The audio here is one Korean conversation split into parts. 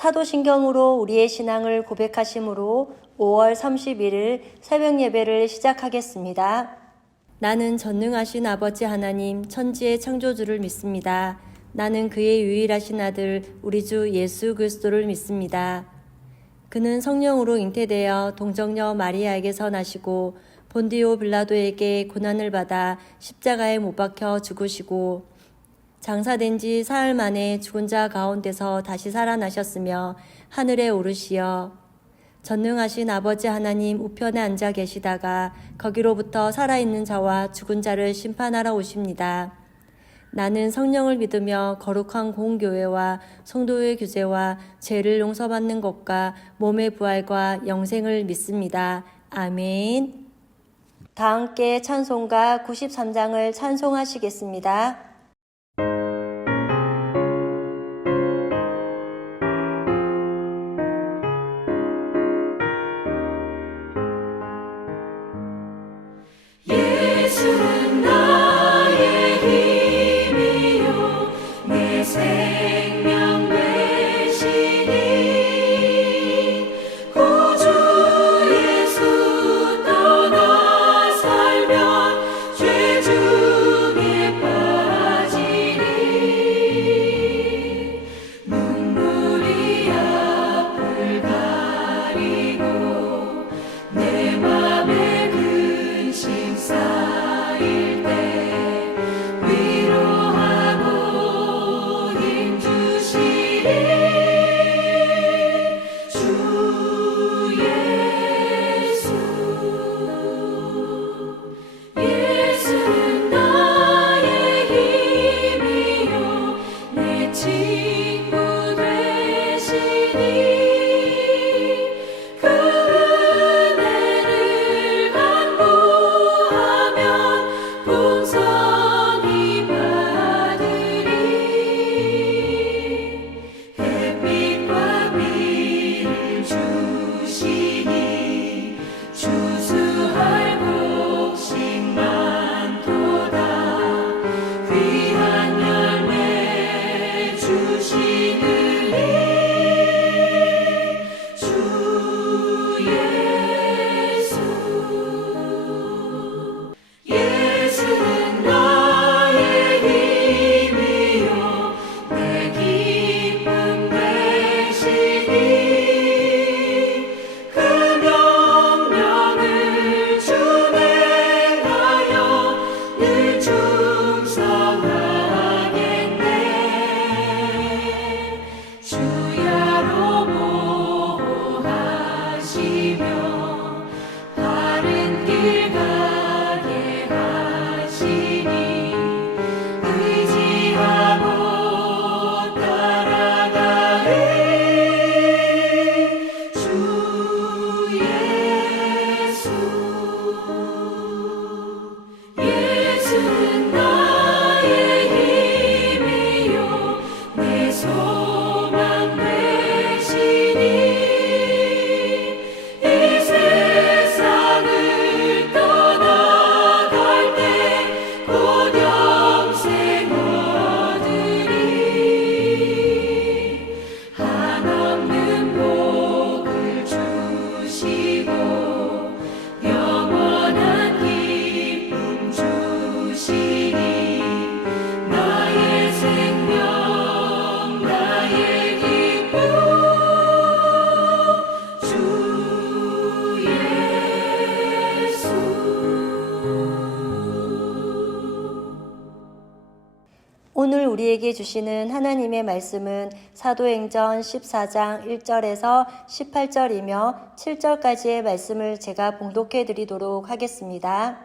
사도신경으로 우리의 신앙을 고백하심으로 5월 31일 새벽 예배를 시작하겠습니다. 나는 전능하신 아버지 하나님 천지의 창조주를 믿습니다. 나는 그의 유일하신 아들 우리 주 예수 그리스도를 믿습니다. 그는 성령으로 잉태되어 동정녀 마리아에게서 나시고 본디오 빌라도에게 고난을 받아 십자가에 못 박혀 죽으시고 장사된 지 사흘 만에 죽은 자 가운데서 다시 살아나셨으며 하늘에 오르시어 전능하신 아버지 하나님 우편에 앉아 계시다가 거기로부터 살아있는 자와 죽은 자를 심판하러 오십니다. 나는 성령을 믿으며 거룩한 공교회와 성도의 규제와 죄를 용서받는 것과 몸의 부활과 영생을 믿습니다. 아멘. 다 함께 찬송가 93장을 찬송하시겠습니다. 예수는 나의 힘이요 내 생명 되시니 구주 예수 떠나 살면 죄 중에 빠지니 눈물이 앞을 가리고 내 맘에 근심 쌓일 때 위로하고 힘주시리 주 예수. 예수는 나의 힘이요 내 친구 되시니 그 은혜를 간구하면 풍성히 받으리 햇빛과 비를 주시니 추수할 곡식 많도다 귀한 열매 주시느니 주 예수. 예수는 나의 힘이요 내 기쁨 되시니 그 명령을 준행하여 늘 충성하겠네 주야로 보호하시며 바른 길 가게 하시니 의지하고 따라가리 주 예수. 예수는 나의 힘이요 내 소망 되시니 이 세상을 떠나갈 때 곧 영생 얻으리 한없는 복을 주시고 영원한 기쁨 주시니 나의 생명 나의 기쁨 주 예수. 오늘 우리에게 주시는 하나님의 말씀은 사도행전 14장 1절에서 18절이며 7절까지의 말씀을 제가 봉독해 드리도록 하겠습니다.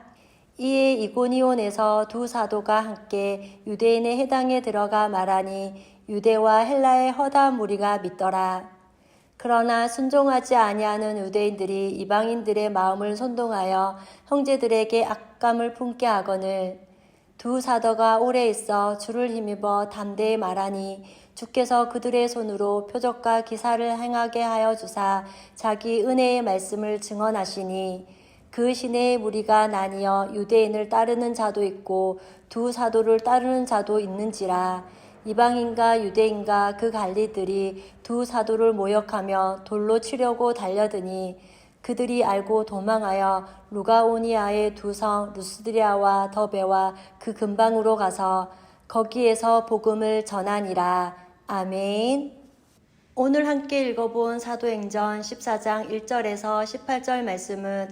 이에 이고니온에서 두 사도가 함께 유대인의 회당에 들어가 말하니 유대와 헬라의 허다한 무리가 믿더라. 그러나 순종하지 아니하는 유대인들이 이방인들의 마음을 선동하여 형제들에게 악감을 품게 하거늘 두 사도가 오래 있어 주를 힘입어 담대히 말하니 주께서 그들의 손으로 표적과 기사를 행하게 하여 주사 자기 은혜의 말씀을 증언하시니 그 시내의 무리가 나뉘어 유대인을 따르는 자도 있고 두 사도를 따르는 자도 있는지라. 이방인과 유대인과 그 관리들이 두 사도를 모욕하며 돌로 치려고 달려드니 그들이 알고 도망하여 루가오니아의 두 성 루스드리아와 더베와 그 근방으로 가서 거기에서 복음을 전하니라. 아멘. 오늘 함께 읽어본 사도행전 14장 1절에서 18절 말씀은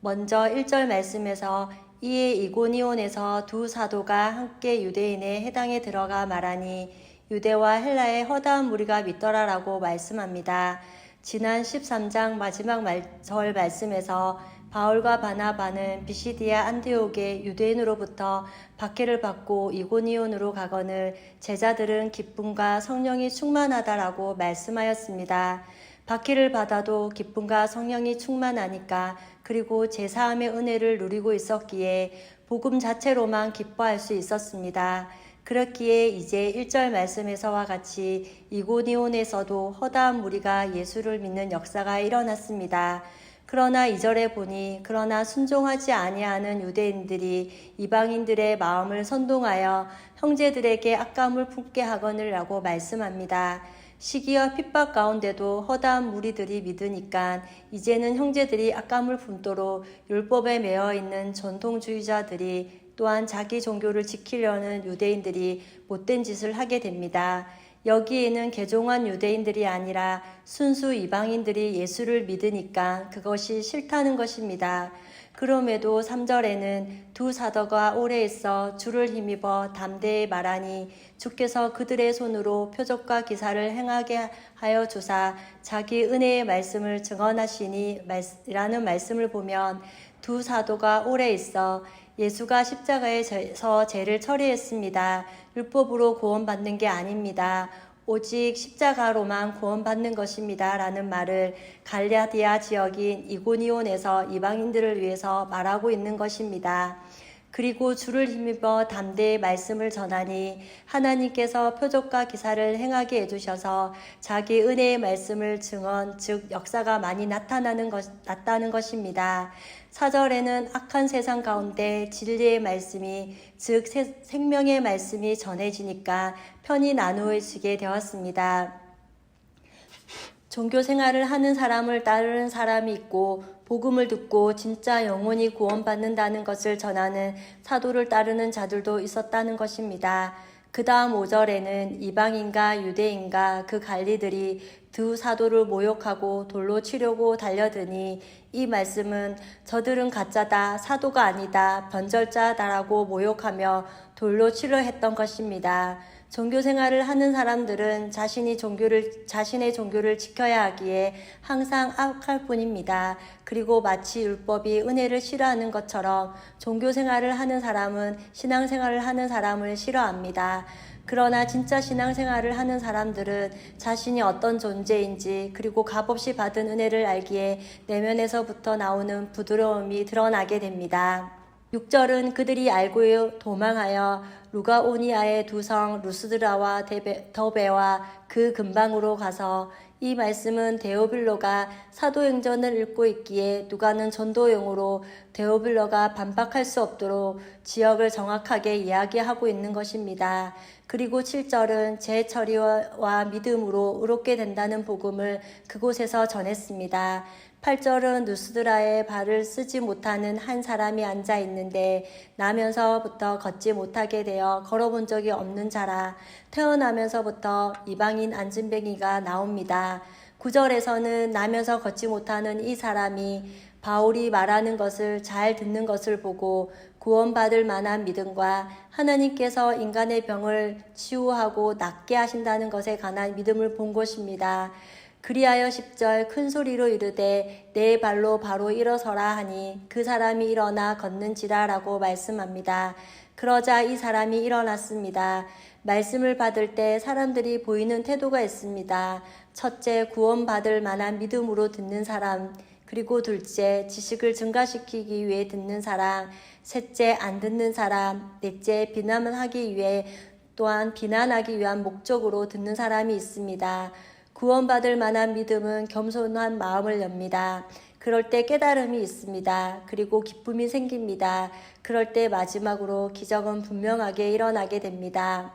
먼저 1절 말씀에서 이에 이고니온에서 두 사도가 함께 유대인의 해당에 들어가 말하니 유대와 헬라의 허다한 무리가 믿더라라고 말씀합니다. 지난 13장 마지막 절 말씀에서 바울과 바나바는 비시디아 안디옥의 유대인으로부터 박해를 받고 이고니온으로 가거늘 제자들은 기쁨과 성령이 충만하다라고 말씀하였습니다. 박해를 받아도 기쁨과 성령이 충만하니까 그리고 제사함의 은혜를 누리고 있었기에 복음 자체로만 기뻐할 수 있었습니다. 그렇기에 이제 1절 말씀에서와 같이 이고니온에서도 허다한 무리가 예수를 믿는 역사가 일어났습니다. 그러나 2절에 보니 그러나 순종하지 아니하는 유대인들이 이방인들의 마음을 선동하여 형제들에게 악감을 품게 하거늘라고 말씀합니다. 시기와 핍박 가운데도 허다한 무리들이 믿으니까 이제는 형제들이 악감을 품도록 율법에 매여 있는 전통주의자들이 또한 자기 종교를 지키려는 유대인들이 못된 짓을 하게 됩니다. 여기에는 개종한 유대인들이 아니라 순수 이방인들이 예수를 믿으니까 그것이 싫다는 것입니다. 그럼에도 3절에는 두 사도가 오래 있어 주를 힘입어 담대히 말하니 주께서 그들의 손으로 표적과 기사를 행하게 하여 주사 자기 은혜의 말씀을 증언하시니 라는 말씀을 보면 두 사도가 오래 있어 예수가 십자가에서 죄를 처리했습니다. 율법으로 구원받는 게 아닙니다. 오직 십자가로만 구원받는 것입니다. 라는 말을 갈라디아 지역인 이고니온에서 이방인들을 위해서 말하고 있는 것입니다. 그리고 주를 힘입어 담대히 말씀을 전하니 하나님께서 표적과 기사를 행하게 해주셔서 자기 은혜의 말씀을 증언, 즉 역사가 많이 났다는 것입니다. 4절에는 악한 세상 가운데 진리의 말씀이, 즉 생명의 말씀이 전해지니까 편히 나누어지게 되었습니다. 종교 생활을 하는 사람을 따르는 사람이 있고 복음을 듣고 진짜 영혼이 구원받는다는 것을 전하는 사도를 따르는 자들도 있었다는 것입니다. 그 다음 5절에는 이방인과 유대인과 그 관리들이 두 사도를 모욕하고 돌로 치려고 달려드니 이 말씀은 저들은 가짜다, 사도가 아니다, 변절자다라고 모욕하며 돌로 치려 했던 것입니다. 종교 생활을 하는 사람들은 자신의 종교를 지켜야 하기에 항상 악할 뿐입니다. 그리고 마치 율법이 은혜를 싫어하는 것처럼 종교 생활을 하는 사람은 신앙 생활을 하는 사람을 싫어합니다. 그러나 진짜 신앙생활을 하는 사람들은 자신이 어떤 존재인지 그리고 값없이 받은 은혜를 알기에 내면에서부터 나오는 부드러움이 드러나게 됩니다. 6절은 그들이 알고 도망하여 루가오니아의 두 성 루스드라와 더베와 그 근방으로 가서 이 말씀은 데오빌로가 사도행전을 읽고 있기에 누가는 전도용으로 데오빌로가 반박할 수 없도록 지역을 정확하게 이야기하고 있는 것입니다. 그리고 7절은 재처리와 믿음으로 의롭게 된다는 복음을 그곳에서 전했습니다. 8절은 누스드라에 발을 쓰지 못하는 한 사람이 앉아 있는데 나면서부터 걷지 못하게 되어 걸어본 적이 없는 자라 태어나면서부터 이방인 안진뱅이가 나옵니다. 9절에서는 나면서 걷지 못하는 이 사람이 바울이 말하는 것을 잘 듣는 것을 보고 구원받을 만한 믿음과 하나님께서 인간의 병을 치유하고 낫게 하신다는 것에 관한 믿음을 본 것입니다. 그리하여 10절 큰 소리로 이르되 내 발로 바로 일어서라 하니 그 사람이 일어나 걷는지라 라고 말씀합니다. 그러자 이 사람이 일어났습니다. 말씀을 받을 때 사람들이 보이는 태도가 있습니다. 첫째, 구원받을 만한 믿음으로 듣는 사람, 그리고 둘째, 지식을 증가시키기 위해 듣는 사람, 셋째, 안 듣는 사람, 넷째, 비난하기 위해 또한 비난하기 위한 목적으로 듣는 사람이 있습니다. 구원받을 만한 믿음은 겸손한 마음을 엽니다. 그럴 때 깨달음이 있습니다. 그리고 기쁨이 생깁니다. 그럴 때 마지막으로 기적은 분명하게 일어나게 됩니다.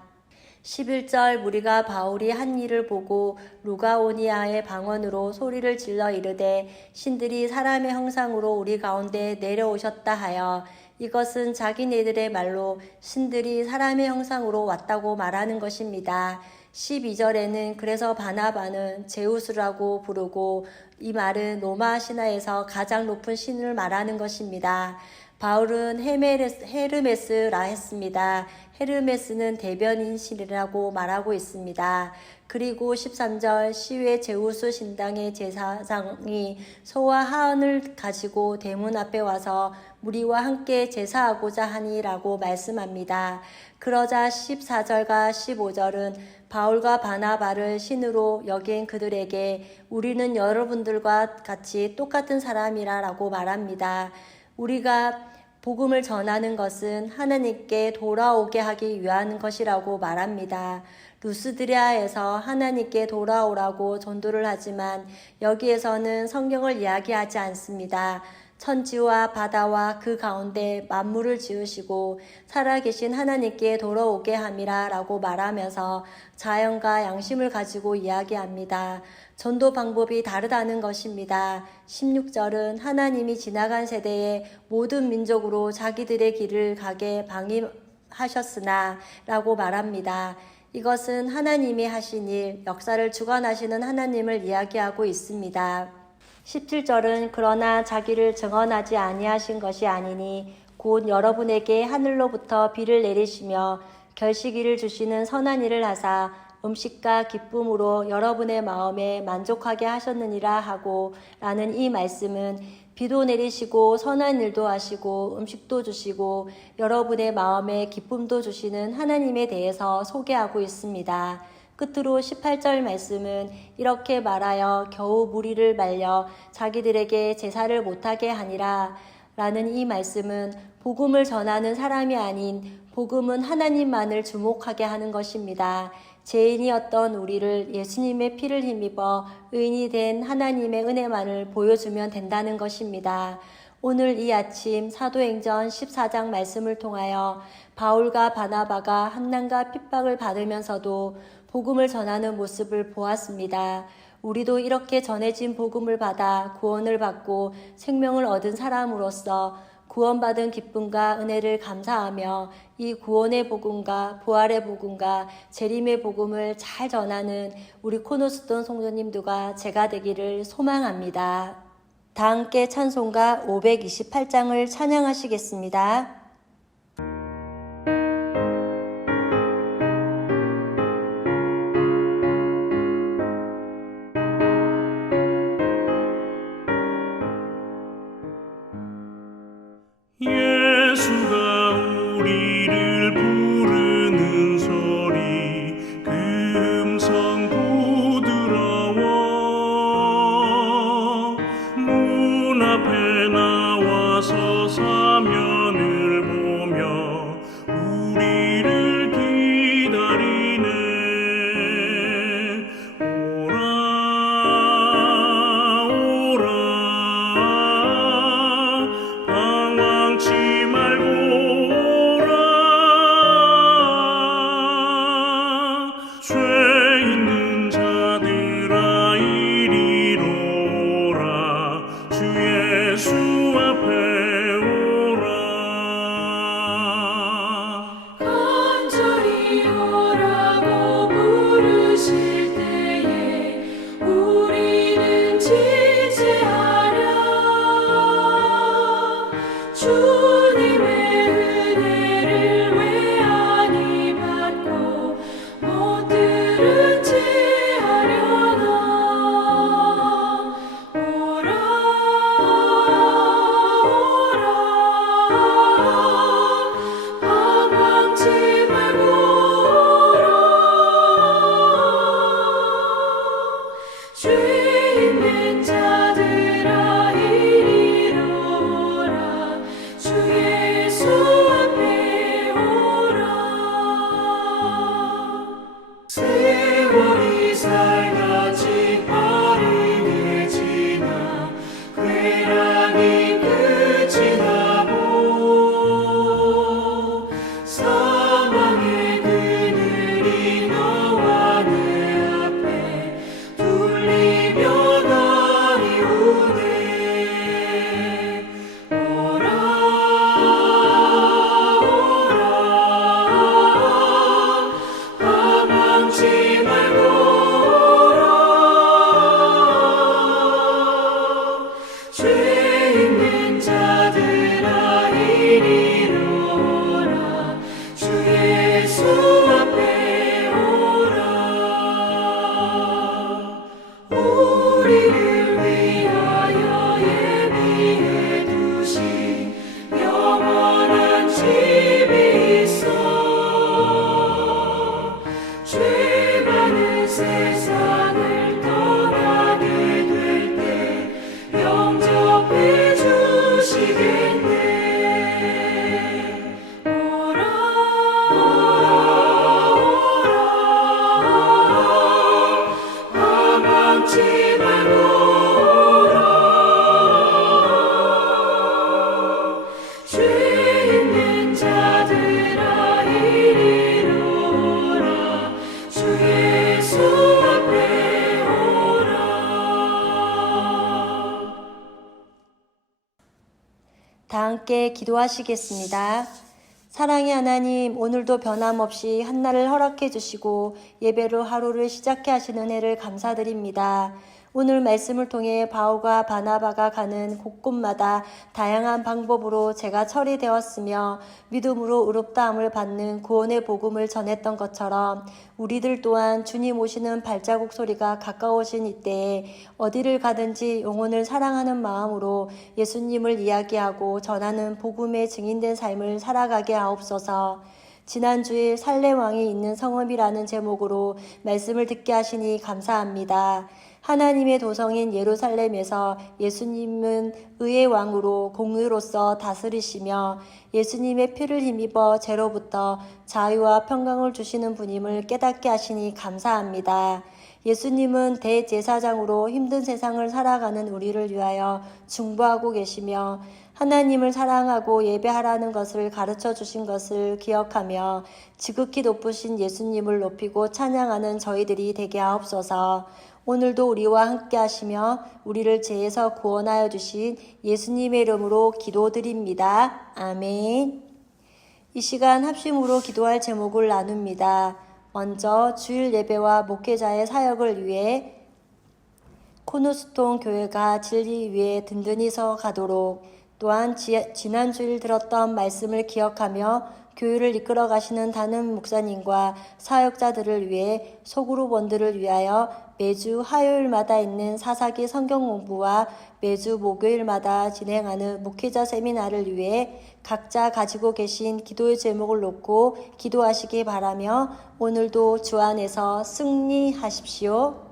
11절 무리가 바울이 한 일을 보고 루가오니아의 방언으로 소리를 질러 이르되 신들이 사람의 형상으로 우리 가운데 내려오셨다 하여 이것은 자기네들의 말로 신들이 사람의 형상으로 왔다고 말하는 것입니다. 12절에는 그래서 바나바는 제우스라고 부르고 이 말은 로마 신화에서 가장 높은 신을 말하는 것입니다. 바울은 헤르메스라 했습니다. 헤르메스는 대변인 신이라고 말하고 있습니다. 그리고 13절 시외 제우스 신당의 제사장이 소와 하은을 가지고 대문 앞에 와서 무리와 함께 제사하고자 하니라고 말씀합니다. 그러자 14절과 15절은 바울과 바나바를 신으로 여긴 그들에게 우리는 여러분들과 같이 똑같은 사람이라고 말합니다. 우리가 복음을 전하는 것은 하나님께 돌아오게 하기 위한 것이라고 말합니다. 루스드리아에서 하나님께 돌아오라고 전도를 하지만 여기에서는 성경을 이야기하지 않습니다. 천지와 바다와 그 가운데 만물을 지으시고 살아계신 하나님께 돌아오게 함이라 라고 말하면서 자연과 양심을 가지고 이야기합니다. 전도 방법이 다르다는 것입니다. 16절은 하나님이 지나간 세대의 모든 민족으로 자기들의 길을 가게 방임하셨으나 라고 말합니다. 이것은 하나님이 하신 일, 역사를 주관하시는 하나님을 이야기하고 있습니다. 17절은 그러나 자기를 증언하지 아니하신 것이 아니니 곧 여러분에게 하늘로부터 비를 내리시며 결식이를 주시는 선한 일을 하사 음식과 기쁨으로 여러분의 마음에 만족하게 하셨느니라 하고 라는 이 말씀은 비도 내리시고 선한 일도 하시고 음식도 주시고 여러분의 마음에 기쁨도 주시는 하나님에 대해서 소개하고 있습니다. 끝으로 18절 말씀은 이렇게 말하여 겨우 무리를 말려 자기들에게 제사를 못하게 하니라 라는 이 말씀은 복음을 전하는 사람이 아닌 복음은 하나님만을 주목하게 하는 것입니다. 죄인이었던 우리를 예수님의 피를 힘입어 의인이 된 하나님의 은혜만을 보여주면 된다는 것입니다. 오늘 이 아침 사도행전 14장 말씀을 통하여 바울과 바나바가 한난과 핍박을 받으면서도 복음을 전하는 모습을 보았습니다. 우리도 이렇게 전해진 복음을 받아 구원을 받고 생명을 얻은 사람으로서 구원받은 기쁨과 은혜를 감사하며 이 구원의 복음과 부활의 복음과 재림의 복음을 잘 전하는 우리 코너스톤 성도님들과 제가 되기를 소망합니다. 다 함께 찬송가 528장을 찬양하시겠습니다. 예수가 우리를 부르는 소리 그 음성 부드러워 문 앞에 나와서 사면을 보며 우리를 기다리네 오라 오라 방황치 말고 오라 죄 있는 자들아 이리로 오라 주 예수 앞에 오라 간절히 오라고 부르실 때에 우리는 지체하랴 주님의 은혜를 왜 아니 받고 못 들은지 하려나 오라 오라 방황치 말고 오라 죄 있는 자들아 이리로 오라 주 예수 앞에 오라 세월이 살같이 빠르게 지나 쾌락이 끝이 나고 사망의 그늘이 우리를 위하여 예비해 두신 영원한 집이 있어. 죄 많은 세상을 떠나게 될 때 영접해 주시겠네. 오라 방황치 말고 오라. 죄 있는 자들아 이리로 오라. 주 예수 앞에 오라. 다 함께 기도하시겠습니다. 사랑의 하나님, 오늘도 변함없이 한날을 허락해 주시고 예배로 하루를 시작해 하시는 은혜를 감사드립니다. 오늘 말씀을 통해 바울과 바나바가 가는 곳곳마다 다양한 방법으로 제가 처리되었으며 믿음으로 의롭다함을 받는 구원의 복음을 전했던 것처럼 우리들 또한 주님 오시는 발자국 소리가 가까우신 이때에 어디를 가든지 영혼을 사랑하는 마음으로 예수님을 이야기하고 전하는 복음의 증인된 삶을 살아가게 하옵소서. 지난주에 살레왕이 있는 성읍이라는 제목으로 말씀을 듣게 하시니 감사합니다. 하나님의 도성인 예루살렘에서 예수님은 의의 왕으로 공의로서 다스리시며 예수님의 피를 힘입어 죄로부터 자유와 평강을 주시는 분임을 깨닫게 하시니 감사합니다. 예수님은 대제사장으로 힘든 세상을 살아가는 우리를 위하여 중보하고 계시며 하나님을 사랑하고 예배하라는 것을 가르쳐 주신 것을 기억하며 지극히 높으신 예수님을 높이고 찬양하는 저희들이 되게 하옵소서. 오늘도 우리와 함께 하시며 우리를 죄에서 구원하여 주신 예수님의 이름으로 기도드립니다. 아멘. 이 시간 합심으로 기도할 제목을 나눕니다. 먼저 주일 예배와 목회자의 사역을 위해 코너스톤 교회가 진리 위에 든든히 서 가도록, 또한 지난 주일 들었던 말씀을 기억하며 교회를 이끌어 가시는 담임 목사님과 사역자들을 위해 소그룹원들을 위하여 매주 화요일마다 있는 사사기 성경 공부와 매주 목요일마다 진행하는 목회자 세미나를 위해 각자 가지고 계신 기도의 제목을 놓고 기도하시기 바라며 오늘도 주 안에서 승리하십시오.